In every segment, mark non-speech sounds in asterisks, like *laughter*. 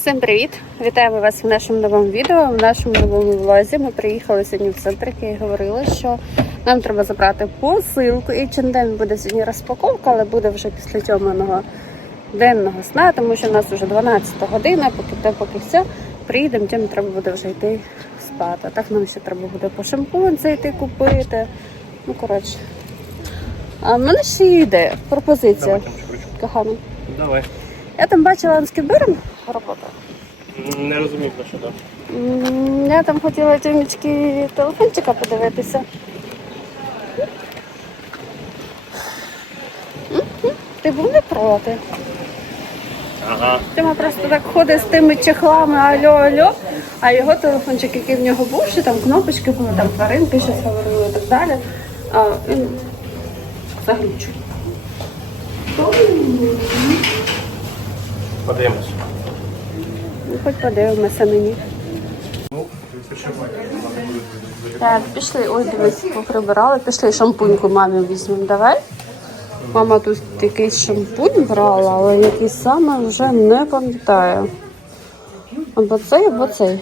Всім привіт! Вітаємо вас в нашому новому відео. В нашому новому влозі ми приїхали сьогодні в центр, який говорили, що нам треба забрати посилку. І чим буде сьогодні розпаковка, але буде вже після тьоманого денного сна, тому що у нас вже 12 година, поки то, поки все. Приїдемо, тим треба буде вже йти спати. Так нам ще треба буде по шампунь зайти купити. Ну, коротше. А в мене ще є ідея, пропозиція. Давай, там. Давай. Я там бачила з кібером роботу. Не розумію про що, так. Я там хотіла тімічки телефончика подивитися. Ти був не проти. Ага. Тима просто так ходить з тими чехлами альо альо, а його телефончик, який в нього був, що там кнопочки були, там тваринки щось говорили і так далі. А він заглючив. Подивимось. Ну, Хоч подивимося мені. Так, пішли, ой, дивись, поприбирали, пішли шампуньку мамі візьмемо. Давай. Мама тут якийсь шампунь брала, але який саме вже не пам'ятаю. Або цей, або цей.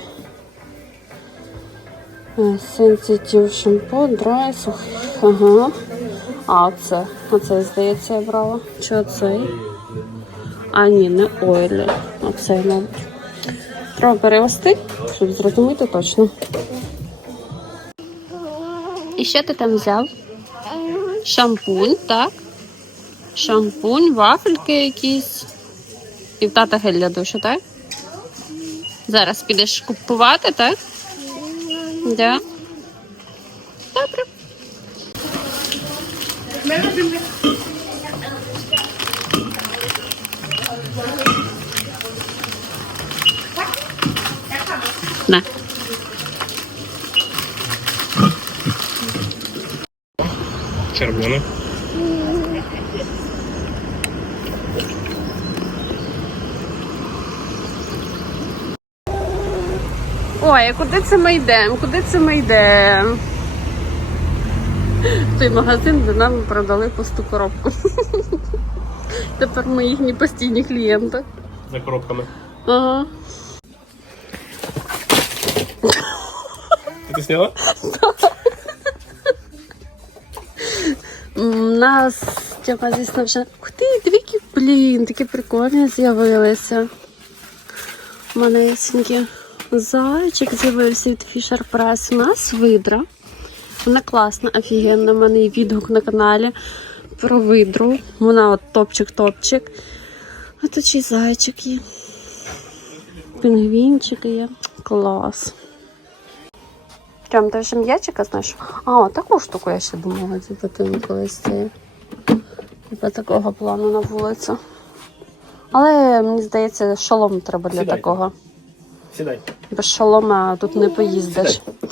Е, Sensitive шампунь, dry, сух. Ага. А, оце. Оце, здається, я брала. Чи оцей? А, ні, не ойлі. Оцей, мабуть. Треба перевести, щоб зрозуміти точно. І що ти там взяв? Шампунь, так? Шампунь, вафельки якісь. І в тата гель для душу, так? Зараз підеш купувати, так? Да. Добре. На. Червоне. Ой, а куди це ми йдемо? Куди це ми йдемо? В той магазин, де нам продали пусту коробку. Тепер ми їхні постійні клієнти. За коробками. Ага. Ти сняла? Нас Тьома, звісно, вже. Ух ти, двіки, блін, такі прикольні з'явилися. Манесенькі. Зайчик з'явився від Fisher Price. У нас видра. Вона класна, офігенна. У мене є відгук на каналі про видру. Вона от топчик-топчик. А тут ще й зайчик є. Пінгвінчики є. Клас. Прям ти вже м'ячика знаєш? А, от таку штуку я ще думала, типу, ти колись це. Типу такого плану на вулицю. Але мені здається, шолом треба для Сідай. такого. Сідай. Без шолома тут не поїздиш. Сідай.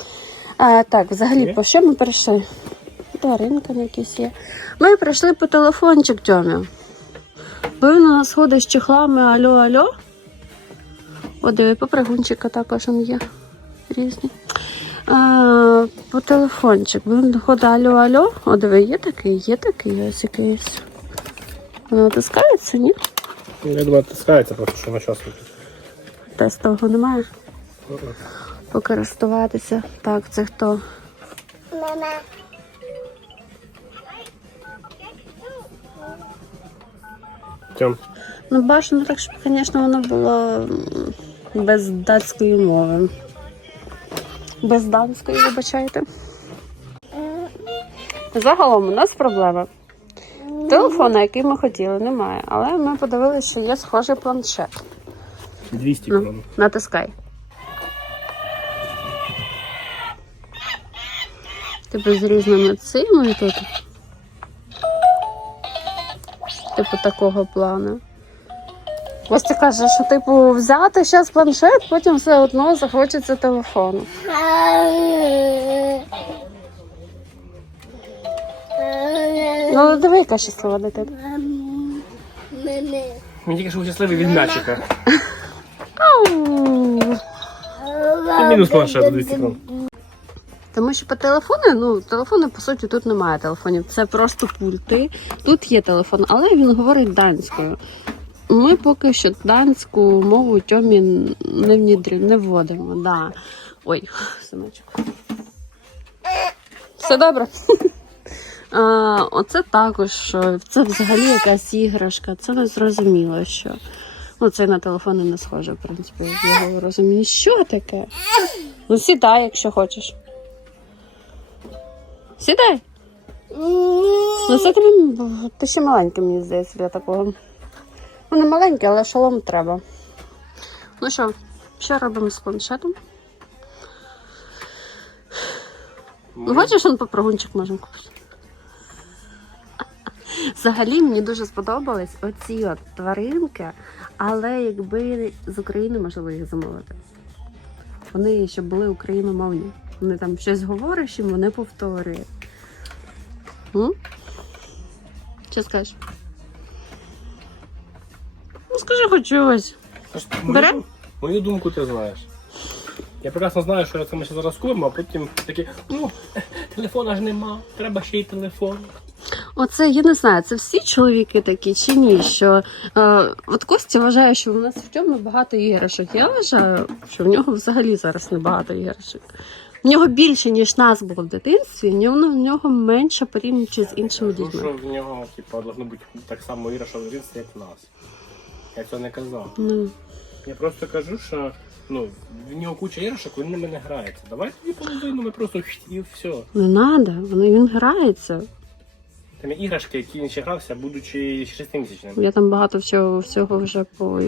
А, так, взагалі, Є? по що ми прийшли? Тваринка якісь є. Ми прийшли по телефончик Тьомі. Бо він у нас ходить з чехлами алло, алло. О, диви, попригунчика також він є. Різні. А, по телефончик. Бо він ходить алло, алло. О, диви, є такий, є такий ось якийсь. Воно натискається, ні? Я думаю, тискається просто, що на час тут. Тестового немає. Покористуватися. Так, це хто? Тьом. Ну, бажано так, щоб, звісно, воно було без датської мови. Без данської, вибачайте. Загалом у нас проблема. Телефона, який ми хотіли, немає. Але ми подивилися, що є схожий планшет. 200 Ну, натискай. Типу з різними цими тут. Типу такого плану. Костя каже, що типу взяти зараз планшет, потім все одно захочеться телефону. Ну диви, яка щаслива дитина. Він тільки що щасливий від м'ячика. Мінус планшет 200 крон. Тому що по телефону, ну, телефону, по суті, тут немає телефонів. Це просто пульти. Тут є телефон, але він говорить данською. Ми поки що данську мову тьомі не внідрі, не вводимо. Да. Ой, синочок. Все добре. А, оце також, це взагалі якась іграшка, це не зрозуміло, що. Ну, це на телефони не схоже, в принципі, його розумінні. Що таке? Ну, сідай, якщо хочеш. Сідай. Ну, це тобі ти ще маленький, мені здається, для такого. Ну, не маленький, але шолом треба. Ну що, що робимо з планшетом? Ну, бачиш, он попригунчик можна купити. Взагалі мені дуже сподобались оці от тваринки, але якби з України можливо їх замовити. Вони щоб були україномовні. Вони там щось говориш і вони повторюють. М? Що скажеш? Ну, скажи хоч щось. Берем? Мою, мою думку ти знаєш. Я прекрасно знаю, що це ми ще зараз купимо, а потім такі, ну, телефона ж нема, треба ще й телефон. Оце я не знаю, це всі чоловіки такі чи ні? Що е, от Костя вважає, що у нас в цьому багато іграшок. Я вважаю, що в нього взагалі зараз не багато іграшок. В нього більше, ніж нас було в дитинстві, в нього, в нього менше порівнюючи з іншими Ну, дітьми. що в нього, типу, должно бути так само іграшок в дитинстві, як в нас. Я цього не казав. Ну, Я просто кажу, що ну, в нього куча іграшок, він на мене грається. Давай тоді половину, ми просто і все. не треба, він грається. Там є іграшки, які він ще грався, будучи шестимісячним. Я там багато всього, всього вже по.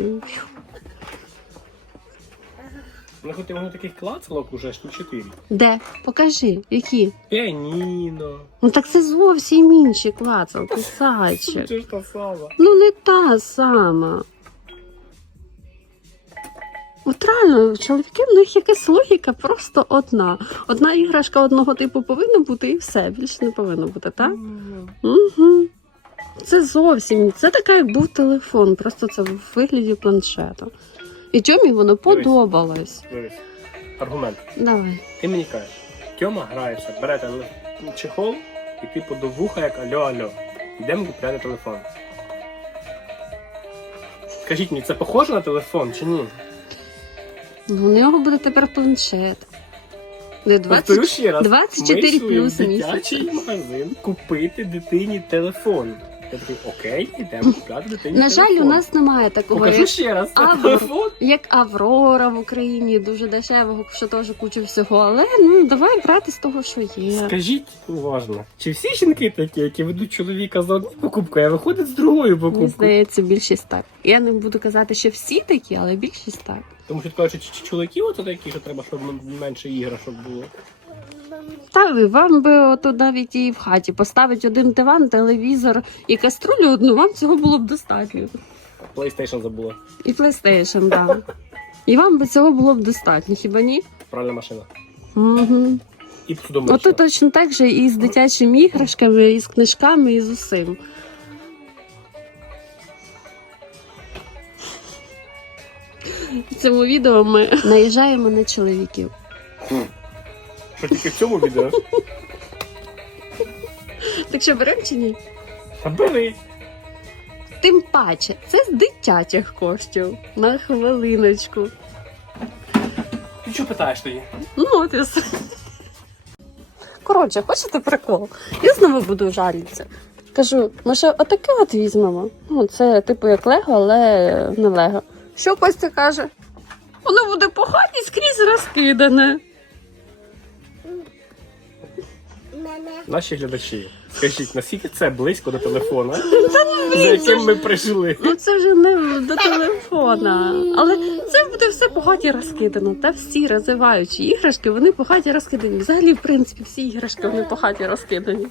Ну, хоч воно таких клацалок уже штук 4. Де? Покажи, які? Піаніно. Ну так це зовсім інші клацалки, зайчик. Це ж та сама. Ну, не та сама. От реально, чоловіки, в них якась логіка просто одна. Одна іграшка одного типу повинна бути і все. Більше не повинно бути, так? Угу. Це зовсім. Це така, як був телефон, просто це в вигляді планшету. І Тьомі воно подобалось. Дивись. Аргумент. Давай. Ти мені кажеш, Тьома грається, бере чехол і типу до вуха як алло-алло. Йдемо купляти телефон. Скажіть мені, це похоже на телефон чи ні? Ну, у нього буде тепер планшет. Де Повторю 20... ще раз. 24 ми йшли плюс в місяць. дитячий магазин купити дитині телефон. Я такий, окей, йдемо купляти дитині На жаль, у нас немає такого. Покажу як- ще раз, це Авро. телефон. як Аврора в Україні, дуже дешевого, що теж куча всього. Але ну давай брати з того, що є. Скажіть уважно, чи всі жінки такі, які ведуть чоловіка за одну покупкою, а виходять з другою Мені покупкою? здається, більшість так. Я не буду казати, що всі такі, але більшість так. Тому що кажуть, чи чоловіки ото такі, що треба, щоб менше іграшок було. Та вам би ото навіть і в хаті поставити один диван, телевізор і каструлю одну, вам цього було б достатньо. PlayStation забула. І PlayStation, да. І вам би цього було б достатньо, хіба ні? Пральна машина. Угу. І. Ото точно так же і з дитячими іграшками, і з книжками, і з усім. В цьому відео ми наїжджаємо на чоловіків. Що тільки в цьому відео? Так що беремо чи ні? Та бери. Тим паче, це з дитячих коштів. На хвилиночку. Ти що питаєш тоді? Ну, от і все. Коротше, хочете прикол? Я знову буду жалітися. Кажу, може, отаке от візьмемо. Ну, це типу як Лего, але не Лего. Що Костя каже? Воно буде по хаті скрізь розкидане. Наші глядачі, скажіть, наскільки це близько до телефона, за яким ми прижили? Ну це вже не до телефона. Але це буде все по хаті розкидано. Та всі розвиваючі іграшки, вони по хаті розкидані. Взагалі, в принципі, всі іграшки вони по хаті розкидані.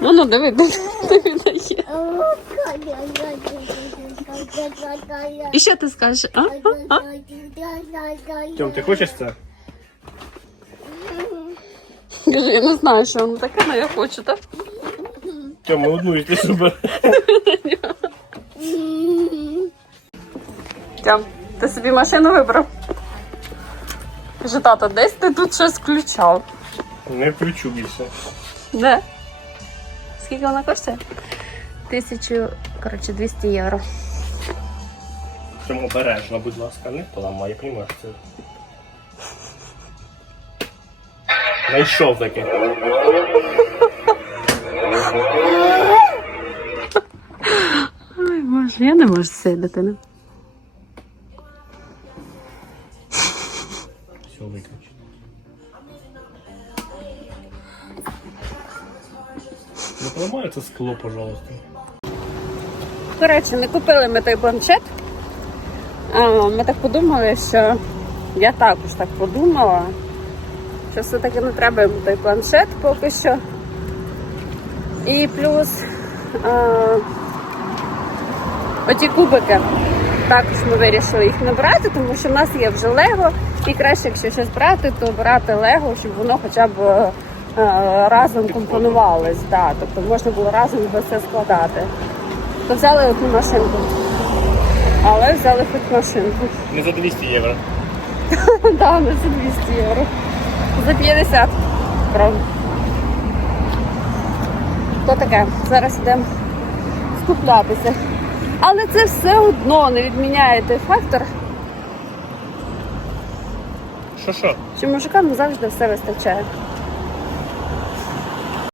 Ну, ну, диви, диви, диви, дає. І що ти скажеш? А? А? Тьом, ти хочеш це? Каже, я не знаю, що воно таке, але я хочу, так? Тьом, ми одну і ти себе. Тям, ти собі машину вибрав? Каже, тато, десь ти тут щось включав. Не включу більше. Де? Скільки вона коштує? Тисячу, коротше, 200 євро. Прямо обережно, будь ласка, не поламай, я розумію, що це. Знайшов таки. Ой, боже, я не можу цією. Все виключено. Не це скло, пожалуйста. Речі, не купили ми той планшет. Ми так подумали, що я також так подумала, що все-таки не треба йому той планшет поки що. І плюс а, оті кубики. Також ми вирішили їх не брати, тому що в нас є вже Лего. І краще, якщо щось брати, то брати Лего, щоб воно хоча б е, е, разом компонувалось. Да. Тобто можна було разом все складати. То взяли одну машинку. Але взяли хоч машинку. Не за 200 євро. *laughs* Да, не за 200 євро. За 50. Правда. То таке. Зараз йдемо скуплятися. Але це все одно не відміняє той фактор, Що що? що мужикам завжди все вистачає.